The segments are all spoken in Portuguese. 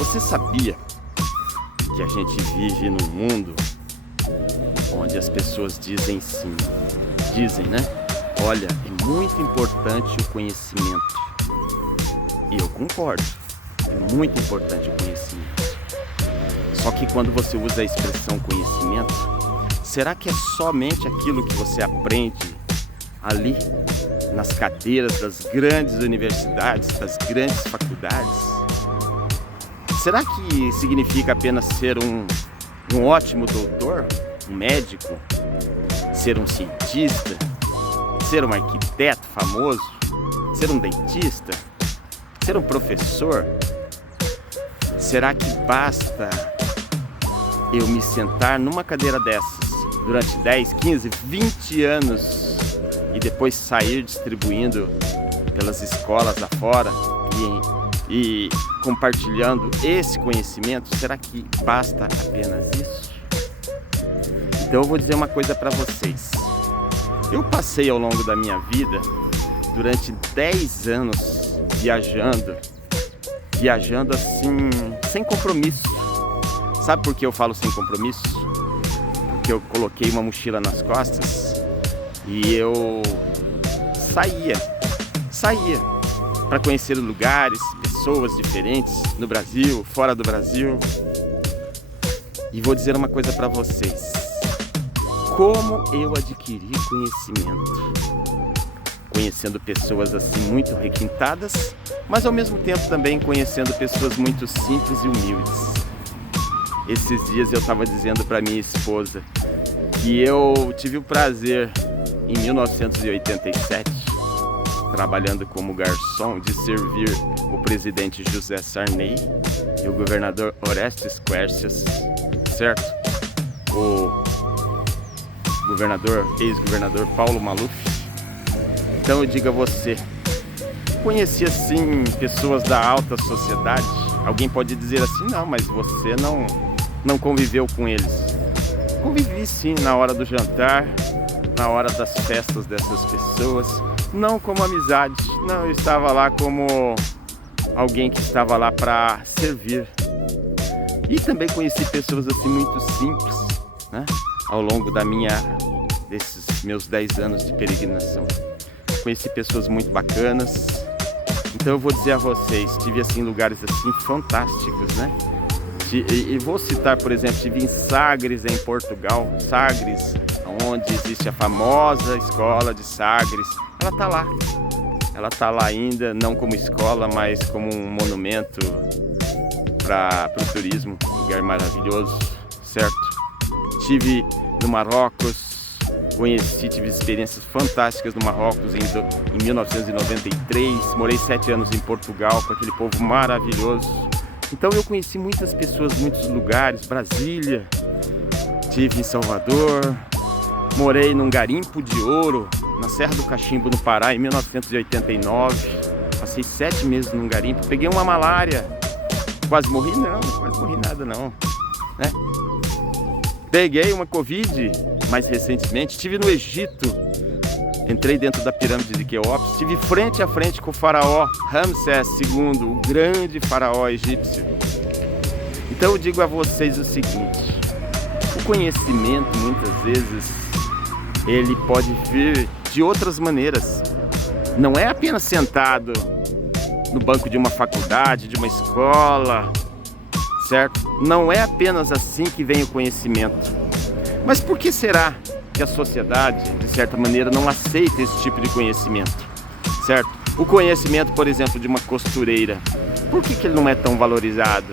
Você sabia que a gente vive num mundo onde as pessoas dizem sim, dizem, né? Olha, é muito importante o conhecimento. E eu concordo, é muito importante o conhecimento. Só que quando você usa a expressão conhecimento, será que é somente aquilo que você aprende ali nas cadeiras das grandes universidades, das grandes faculdades? Será que significa apenas ser um ótimo doutor, um médico, ser um cientista, ser um arquiteto famoso, ser um dentista, ser um professor? Será que basta eu me sentar numa cadeira dessas durante 10, 15, 20 anos e depois sair distribuindo pelas escolas afora e compartilhando esse conhecimento? Será que basta apenas isso? Então eu vou dizer uma coisa para vocês. Eu passei ao longo da minha vida, durante 10 anos, viajando assim, sem compromisso. Sabe por que eu falo sem compromisso? Porque eu coloquei uma mochila nas costas e eu saía para conhecer lugares, pessoas diferentes no Brasil, fora do Brasil. E vou dizer uma coisa para vocês. Como eu adquiri conhecimento? Conhecendo pessoas assim muito requintadas, mas ao mesmo tempo também conhecendo pessoas muito simples e humildes. Esses dias eu estava dizendo para minha esposa que eu tive o prazer, em 1987, trabalhando como garçom, de servir o presidente José Sarney e o governador Orestes Quercias, certo? O ex-governador Paulo Maluf. Então eu digo a você, conheci assim pessoas da alta sociedade. Alguém pode dizer assim, não, mas você não conviveu com eles. Convivi sim, na hora do jantar, na hora das festas dessas pessoas, não como amizade, não, eu estava lá como alguém que estava lá para servir. E também conheci pessoas assim muito simples, né? Ao longo desses meus 10 anos de peregrinação. Conheci pessoas muito bacanas. Então eu vou dizer a vocês, tive assim lugares assim fantásticos, né? E vou citar, por exemplo, estive em Sagres, em Portugal. Sagres, onde existe a famosa escola de Sagres. Ela está lá. Ela está lá ainda, não como escola, mas como um monumento para o turismo. Um lugar maravilhoso, certo? Estive no Marrocos, tive experiências fantásticas no Marrocos em 1993. Morei 7 anos em Portugal com aquele povo maravilhoso. Então eu conheci muitas pessoas, muitos lugares, Brasília, estive em Salvador, morei num garimpo de ouro na Serra do Cachimbo, no Pará, em 1989. Passei 7 meses num garimpo, peguei uma malária, quase morri nada não, né? Peguei uma Covid mais recentemente, estive no Egito, entrei dentro da pirâmide de Quéops, estive frente a frente com o faraó Ramsés II, o grande faraó egípcio. Então eu digo a vocês o seguinte, o conhecimento muitas vezes ele pode vir de outras maneiras. Não é apenas sentado no banco de uma faculdade, de uma escola, certo? Não é apenas assim que vem o conhecimento. Mas por que será que a sociedade, de certa maneira, não aceita esse tipo de conhecimento, certo? O conhecimento, por exemplo, de uma costureira, por que ele não é tão valorizado?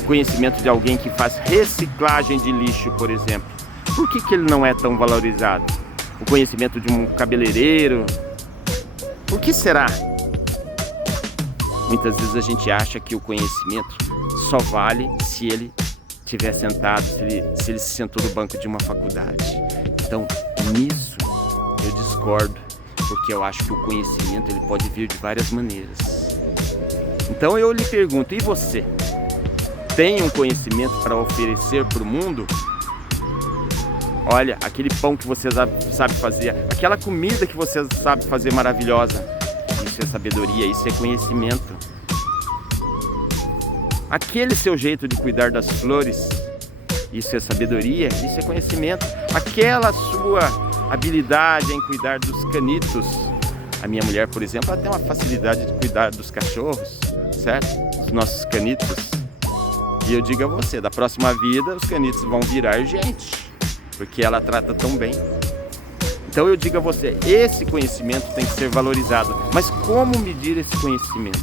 O conhecimento de alguém que faz reciclagem de lixo, por exemplo, por que ele não é tão valorizado? O conhecimento de um cabeleireiro, por que será? Muitas vezes a gente acha que o conhecimento só vale se ele estiver sentado, se ele se sentou no banco de uma faculdade. Então, nisso eu discordo, porque eu acho que o conhecimento ele pode vir de várias maneiras. Então eu lhe pergunto, e você? Tem um conhecimento para oferecer para o mundo? Olha, aquele pão que você sabe fazer, aquela comida que você sabe fazer maravilhosa, isso é sabedoria, isso é conhecimento. Aquele seu jeito de cuidar das flores, isso é sabedoria, isso é conhecimento. Aquela sua habilidade em cuidar dos canitos. A minha mulher, por exemplo, ela tem uma facilidade de cuidar dos cachorros, certo? Os nossos canitos. E eu digo a você, da próxima vida os canitos vão virar gente, porque ela trata tão bem. Então eu digo a você, esse conhecimento tem que ser valorizado. Mas como medir esse conhecimento?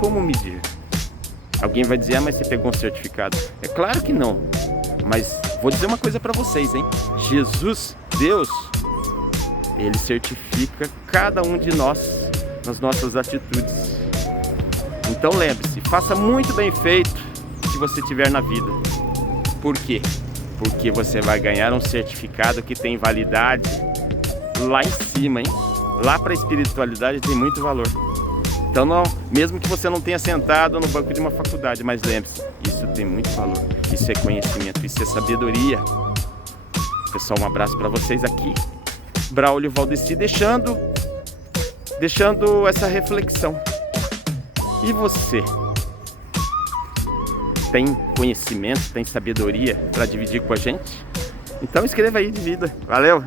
Como medir? Alguém vai dizer, mas você pegou um certificado. É claro que não. Mas vou dizer uma coisa para vocês, hein? Jesus, Deus, Ele certifica cada um de nós nas nossas atitudes. Então lembre-se, faça muito bem feito se você estiver na vida. Por quê? Porque você vai ganhar um certificado que tem validade lá em cima, hein? Lá para a espiritualidade tem muito valor. Então, não, mesmo que você não tenha sentado no banco de uma faculdade, mas lembre-se, isso tem muito valor. Isso é conhecimento, isso é sabedoria. Pessoal, um abraço para vocês aqui. Braulio Valdeci deixando essa reflexão. E você? Tem conhecimento, tem sabedoria para dividir com a gente? Então escreva aí de vida. Valeu!